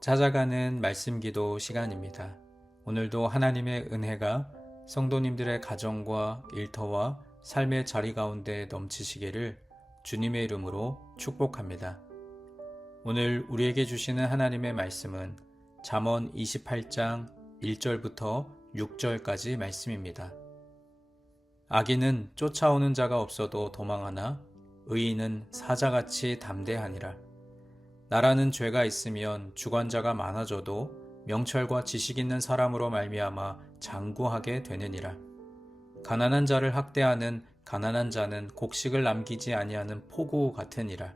찾아가는 말씀 기도 시간입니다. 오늘도 하나님의 은혜가 성도님들의 가정과 일터와 삶의 자리 가운데 넘치시기를 주님의 이름으로 축복합니다. 오늘 우리에게 주시는 하나님의 말씀은 잠언 28장 1절부터 6절까지 말씀입니다. 악인은 쫓아오는 자가 없어도 도망하나 의인은 사자같이 담대하니라. 나라는 죄가 있으면 주관자가 많아져도 명철과 지식 있는 사람으로 말미암아 장구하게 되느니라. 가난한 자를 학대하는 가난한 자는 곡식을 남기지 아니하는 포구 같으니라.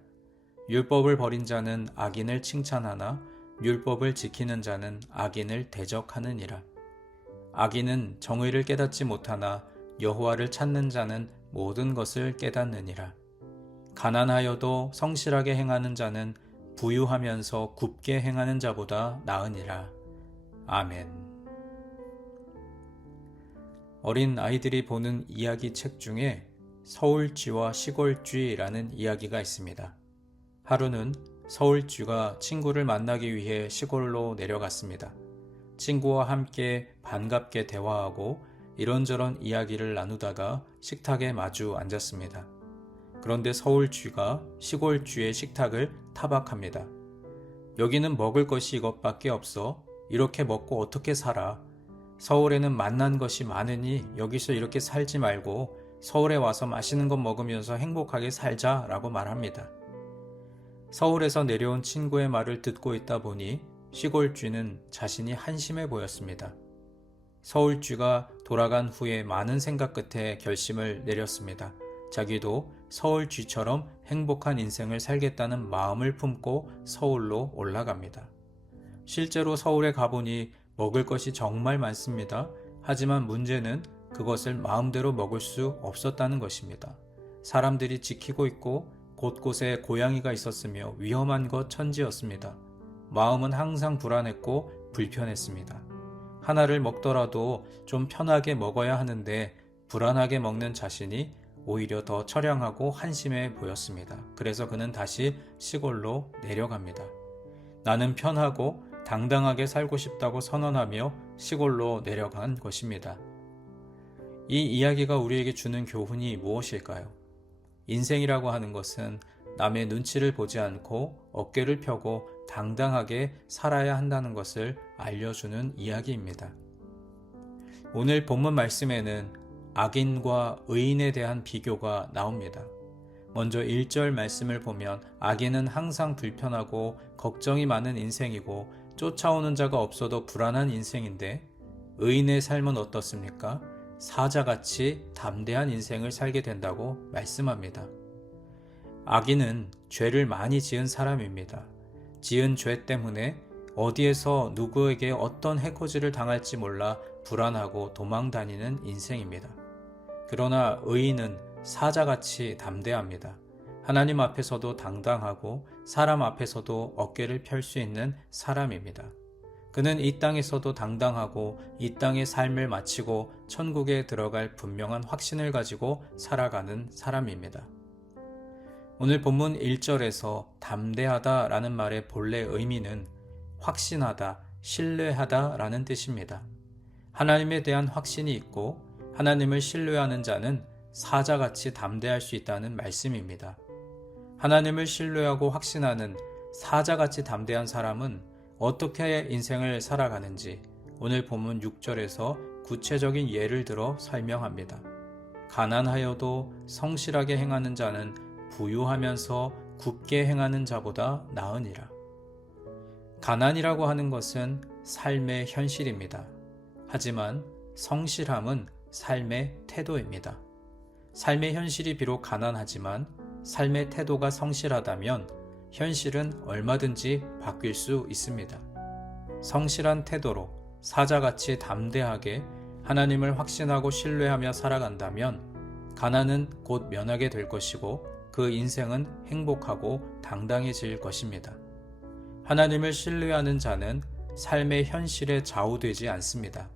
율법을 버린 자는 악인을 칭찬하나 율법을 지키는 자는 악인을 대적하느니라. 악인은 정의를 깨닫지 못하나 여호와를 찾는 자는 모든 것을 깨닫느니라. 가난하여도 성실하게 행하는 자는 부유하면서 굽게 행하는 자보다 나으니라. 아멘. 어린 아이들이 보는 이야기 책 중에 서울쥐와 시골쥐라는 이야기가 있습니다. 하루는 서울쥐가 친구를 만나기 위해 시골로 내려갔습니다. 친구와 함께 반갑게 대화하고 이런저런 이야기를 나누다가 식탁에 마주 앉았습니다. 그런데 서울쥐가 시골쥐의 식탁을 타박합니다. 여기는 먹을 것이 이것밖에 없어. 이렇게 먹고 어떻게 살아? 서울에는 맛난 것이 많으니 여기서 이렇게 살지 말고 서울에 와서 맛있는 것 먹으면서 행복하게 살자라고 말합니다. 서울에서 내려온 친구의 말을 듣고 있다 보니 시골쥐는 자신이 한심해 보였습니다. 서울쥐가 돌아간 후에 많은 생각 끝에 결심을 내렸습니다. 자기도 서울쥐처럼 행복한 인생을 살겠다는 마음을 품고 서울로 올라갑니다. 실제로 서울에 가보니 먹을 것이 정말 많습니다. 하지만 문제는 그것을 마음대로 먹을 수 없었다는 것입니다. 사람들이 지키고 있고 곳곳에 고양이가 있었으며 위험한 것 천지였습니다. 마음은 항상 불안했고 불편했습니다. 하나를 먹더라도 좀 편하게 먹어야 하는데 불안하게 먹는 자신이 오히려 더 처량하고 한심해 보였습니다. 그래서 그는 다시 시골로 내려갑니다. 나는 편하고 당당하게 살고 싶다고 선언하며 시골로 내려간 것입니다. 이 이야기가 우리에게 주는 교훈이 무엇일까요? 인생이라고 하는 것은 남의 눈치를 보지 않고 어깨를 펴고 당당하게 살아야 한다는 것을 알려주는 이야기입니다. 오늘 본문 말씀에는 악인과 의인에 대한 비교가 나옵니다. 먼저 1절 말씀을 보면 악인은 항상 불편하고 걱정이 많은 인생이고 쫓아오는 자가 없어도 불안한 인생인데 의인의 삶은 어떻습니까? 사자같이 담대한 인생을 살게 된다고 말씀합니다. 악인은 죄를 많이 지은 사람입니다. 지은 죄 때문에 어디에서 누구에게 어떤 해코지를 당할지 몰라 불안하고 도망다니는 인생입니다. 그러나 의인은 사자같이 담대합니다. 하나님 앞에서도 당당하고 사람 앞에서도 어깨를 펼 수 있는 사람입니다. 그는 이 땅에서도 당당하고 이 땅의 삶을 마치고 천국에 들어갈 분명한 확신을 가지고 살아가는 사람입니다. 오늘 본문 1절에서 담대하다 라는 말의 본래 의미는 확신하다, 신뢰하다 라는 뜻입니다. 하나님에 대한 확신이 있고 하나님을 신뢰하는 자는 사자같이 담대할 수 있다는 말씀입니다. 하나님을 신뢰하고 확신하는 사자같이 담대한 사람은 어떻게 인생을 살아가는지 오늘 본문 6절에서 구체적인 예를 들어 설명합니다. 가난하여도 성실하게 행하는 자는 부유하면서 굽게 행하는 자보다 나으니라. 가난이라고 하는 것은 삶의 현실입니다. 하지만 성실함은 삶의 태도입니다. 삶의 현실이 비록 가난하지만 삶의 태도가 성실하다면 현실은 얼마든지 바뀔 수 있습니다. 성실한 태도로 사자같이 담대하게 하나님을 확신하고 신뢰하며 살아간다면 가난은 곧 면하게 될 것이고 그 인생은 행복하고 당당해질 것입니다. 하나님을 신뢰하는 자는 삶의 현실에 좌우되지 않습니다.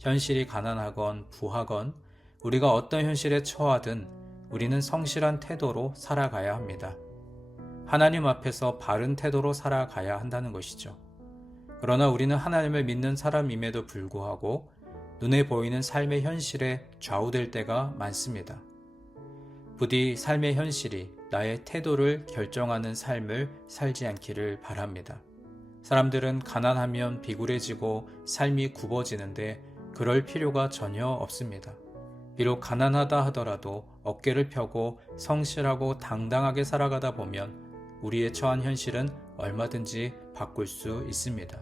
현실이 가난하건 부하건 우리가 어떤 현실에 처하든 우리는 성실한 태도로 살아가야 합니다. 하나님 앞에서 바른 태도로 살아가야 한다는 것이죠. 그러나 우리는 하나님을 믿는 사람임에도 불구하고 눈에 보이는 삶의 현실에 좌우될 때가 많습니다. 부디 삶의 현실이 나의 태도를 결정하는 삶을 살지 않기를 바랍니다. 사람들은 가난하면 비굴해지고 삶이 굽어지는데 그럴 필요가 전혀 없습니다. 비록 가난하다 하더라도 어깨를 펴고 성실하고 당당하게 살아가다 보면 우리의 처한 현실은 얼마든지 바꿀 수 있습니다.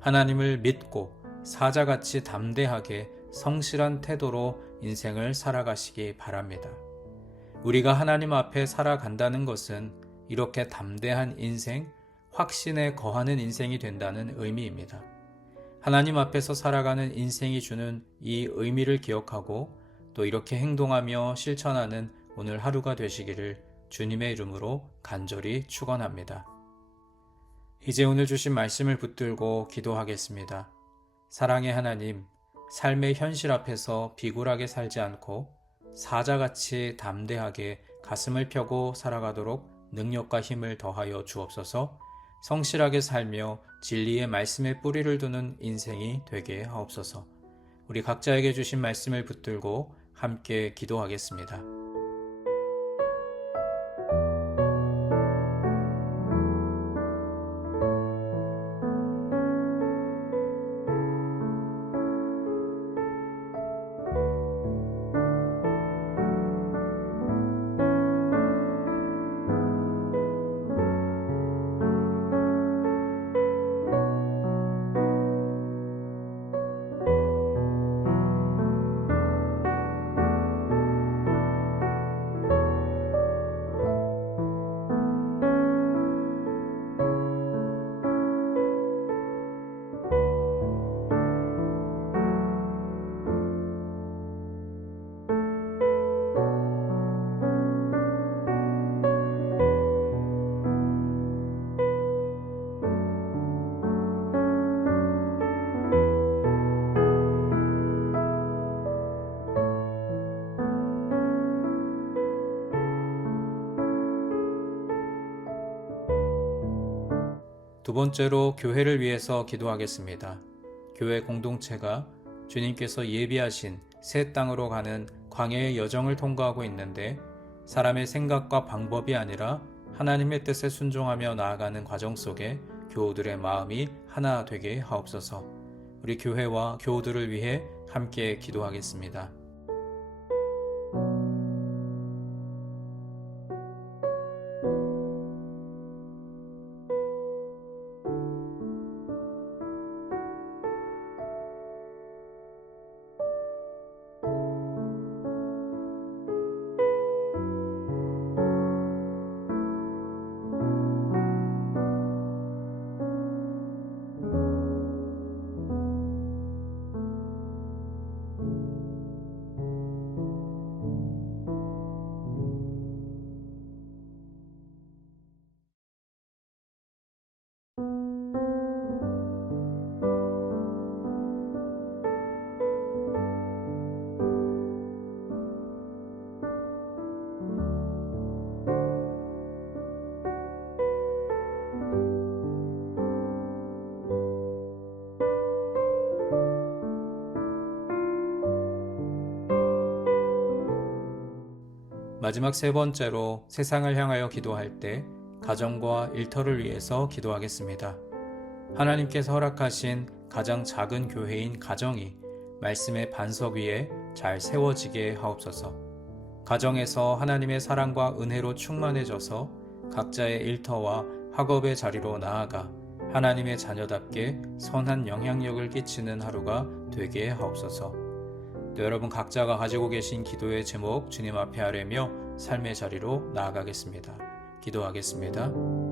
하나님을 믿고 사자같이 담대하게 성실한 태도로 인생을 살아가시기 바랍니다. 우리가 하나님 앞에 살아간다는 것은 이렇게 담대한 인생, 확신에 거하는 인생이 된다는 의미입니다. 하나님 앞에서 살아가는 인생이 주는 이 의미를 기억하고 또 이렇게 행동하며 실천하는 오늘 하루가 되시기를 주님의 이름으로 간절히 축원합니다. 이제 오늘 주신 말씀을 붙들고 기도하겠습니다. 사랑의 하나님, 삶의 현실 앞에서 비굴하게 살지 않고 사자같이 담대하게 가슴을 펴고 살아가도록 능력과 힘을 더하여 주옵소서. 성실하게 살며 진리의 말씀에 뿌리를 두는 인생이 되게 하옵소서. 우리 각자에게 주신 말씀을 붙들고 함께 기도하겠습니다. 두 번째로 교회를 위해서 기도하겠습니다. 교회 공동체가 주님께서 예비하신 새 땅으로 가는 광야의 여정을 통과하고 있는데 사람의 생각과 방법이 아니라 하나님의 뜻에 순종하며 나아가는 과정 속에 교우들의 마음이 하나 되게 하옵소서. 우리 교회와 교우들을 위해 함께 기도하겠습니다. 마지막 세 번째로 세상을 향하여 기도할 때 가정과 일터를 위해서 기도하겠습니다. 하나님께서 허락하신 가장 작은 교회인 가정이 말씀의 반석 위에 잘 세워지게 하옵소서. 가정에서 하나님의 사랑과 은혜로 충만해져서 각자의 일터와 학업의 자리로 나아가 하나님의 자녀답게 선한 영향력을 끼치는 하루가 되게 하옵소서. 또 여러분 각자가 가지고 계신 기도의 제목 주님 앞에 아뢰며 삶의 자리로 나아가겠습니다. 기도하겠습니다.